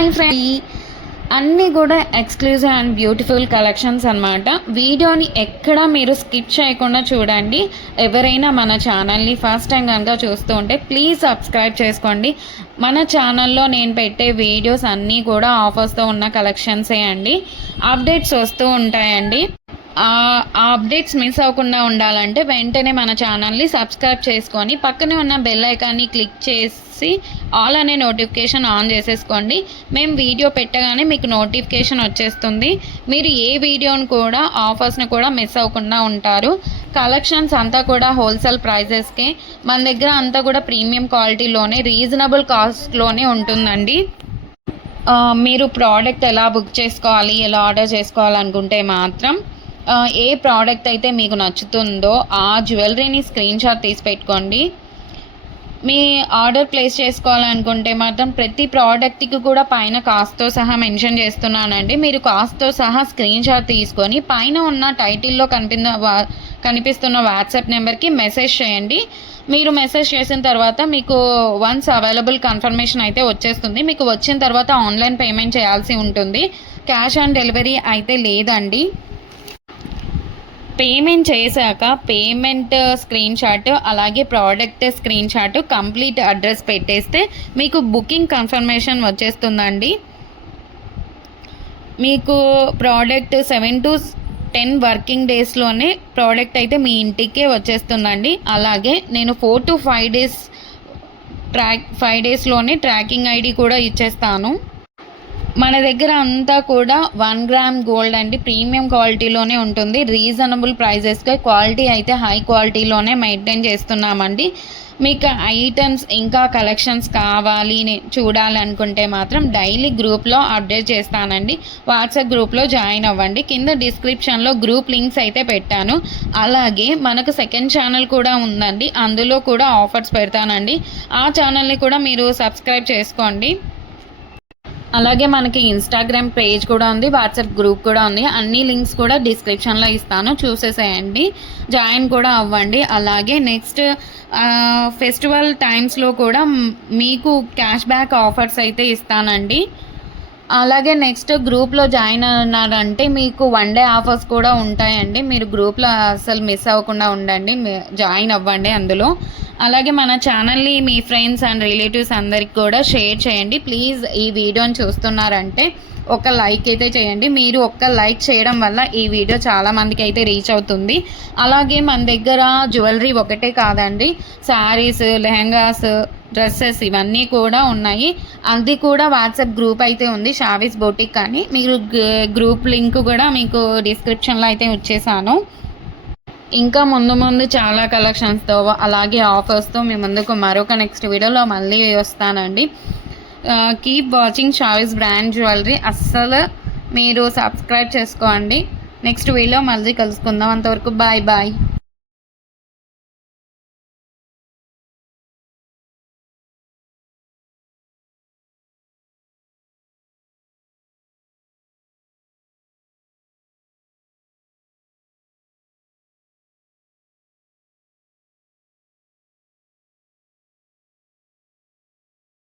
Hi friend, అన్నీ కూడా exclusive and beautiful collections అనమాట. వీడియోని ఎక్కడా మీరు స్కిప్ చేయకుండా చూడండి. ఎవరైనా మన ఛానల్ని ఫస్ట్ టైం కనుక చూస్తూ ఉంటే ప్లీజ్ సబ్స్క్రైబ్ చేసుకోండి. మన ఛానల్లో నేను పెట్టే వీడియోస్ అన్నీ కూడా ఆఫర్స్తో ఉన్న కలెక్షన్సే అండి. అప్డేట్స్ వస్తూ ఉంటాయండి. ఆ అప్డేట్స్ మిస్ అవ్వకుండా ఉండాలంటే వెంటనే మన ఛానల్ని సబ్స్క్రైబ్ చేసుకొని పక్కనే ఉన్న బెల్ ఐకాన్ని క్లిక్ చేసి ఆల్ అనే నోటిఫికేషన్ ఆన్ చేసేసుకోండి. మేము వీడియో పెట్టగానే మీకు నోటిఫికేషన్ వచ్చేస్తుంది. మీరు ఏ వీడియోని కూడా ఆఫర్స్ని కూడా మిస్ అవ్వకుండా ఉంటారు. కలెక్షన్స్ అంతా కూడా హోల్సేల్ ప్రైజెస్కే, మన దగ్గర అంతా కూడా ప్రీమియం క్వాలిటీలోనే రీజనబుల్ కాస్ట్లోనే ఉంటుందండి. మీరు ప్రోడక్ట్ ఎలా బుక్ చేసుకోవాలి, ఎలా ఆర్డర్ చేసుకోవాలనుకుంటే మాత్రం ఏ ప్రోడక్ట్ అయితే మీకు నచ్చుతుందో ఆ జ్యువెలరీని స్క్రీన్ షాట్ తీసి పెట్టుకోండి. మీ ఆర్డర్ ప్లేస్ చేసుకోవాలనుకుంటే మాత్రం ప్రతి ప్రోడక్ట్కి కూడా పైన కాస్ట్తో సహా మెన్షన్ చేస్తున్నానండి. మీరు కాస్ట్తో సహా స్క్రీన్ షాట్ తీసుకొని పైన ఉన్న టైటిల్లో కనిపిస్తున్న వాట్సాప్ నెంబర్కి మెసేజ్ చేయండి. మీరు మెసేజ్ చేసిన తర్వాత మీకు వన్స్ అవైలబుల్ కన్ఫర్మేషన్ అయితే వచ్చేస్తుంది. మీకు వచ్చిన తర్వాత ఆన్లైన్ పేమెంట్ చేయాల్సి ఉంటుంది. క్యాష్ ఆన్ డెలివరీ అయితే లేదండి. పేమెంట్ చేశాక పేమెంట్ స్క్రీన్ షాట్ అలాగే product screen shot complete address పెట్టేస్తే మీకు బుకింగ్ కన్ఫర్మేషన్ వచ్చేస్తుందండి. మీకు ప్రోడక్ట్ 7 to 10 వర్కింగ్ డేస్లోనే ప్రోడక్ట్ అయితే మీ ఇంటికే వచ్చేస్తుందండి. అలాగే నేను 4 to 5 డేస్లోనే ట్రాకింగ్ ఐడి కూడా ఇచ్చేస్తాను. మన దగ్గర అంతా కూడా 1 గ్రామ్ గోల్డ్ అండి, ప్రీమియం క్వాలిటీలోనే ఉంటుంది. రీజనబుల్ ప్రైజెస్గా క్వాలిటీ అయితే హై క్వాలిటీలోనే మెయింటైన్ చేస్తున్నామండి. మీకు ఐటమ్స్ ఇంకా కలెక్షన్స్ కావాలి చూడాలనుకుంటే మాత్రం డైలీ గ్రూప్లో అప్డేట్ చేస్తానండి. వాట్సాప్ గ్రూప్లో జాయిన్ అవ్వండి. కింద డిస్క్రిప్షన్లో గ్రూప్ లింక్స్ అయితే పెట్టాను. అలాగే మనకు సెకండ్ ఛానల్ కూడా ఉందండి, అందులో కూడా ఆఫర్స్ పెడతానండి. ఆ ఛానల్ని కూడా మీరు సబ్స్క్రైబ్ చేసుకోండి. అలాగే మనకి ఇన్స్టాగ్రామ్ పేజ్ కూడా ఉంది, వాట్సాప్ గ్రూప్ కూడా ఉంది. అన్ని లింక్స్ కూడా డిస్క్రిప్షన్లో ఇస్తాను, చూసేసేయండి, జాయిన్ కూడా అవ్వండి. అలాగే నెక్స్ట్ ఫెస్టివల్ టైమ్స్లో కూడా మీకు క్యాష్ బ్యాక్ ఆఫర్స్ అయితే ఇస్తానండి. అలాగే నెక్స్ట్ గ్రూప్లో జాయిన్ అన్నారంటే మీకు 1 day ఆఫర్స్ కూడా ఉంటాయండి. మీరు గ్రూప్లో అసలు మిస్ అవ్వకుండా ఉండండి, జాయిన్ అవ్వండి అందులో. అలాగే మన ఛానల్ని మీ ఫ్రెండ్స్ అండ్ రిలేటివ్స్ అందరికి కూడా షేర్ చేయండి. ప్లీజ్ ఈ వీడియోని చూస్తున్నారంటే ఒక లైక్ అయితే చేయండి. మీరు ఒక్క లైక్ చేయడం వల్ల ఈ వీడియో చాలామందికి అయితే రీచ్ అవుతుంది. అలాగే మన దగ్గర జ్యువెలరీ ఒకటే కాదండి, శారీస్, లెహంగాస్, డ్రెస్సెస్ ఇవన్నీ కూడా ఉన్నాయి. అది కూడా వాట్సాప్ గ్రూప్ అయితే ఉంది, షావీస్ బొటిక్ అని. మీరు గ్రూప్ లింక్ కూడా మీకు డిస్క్రిప్షన్లో అయితే వచ్చేసాను. ఇంకా ముందు చాలా కలెక్షన్స్తో అలాగే ఆఫర్స్తో మీ ముందుకు మరొక నెక్స్ట్ వీడియోలో మళ్ళీ వస్తానండి. కీప్ వాచింగ్ షావీస్ బ్రాండ్ జ్యువెలరీ. అస్సలు మీరు సబ్స్క్రైబ్ చేసుకోండి. నెక్స్ట్ వీడియో మళ్ళీ కలుసుకుందాం. అంతవరకు బాయ్ బాయ్.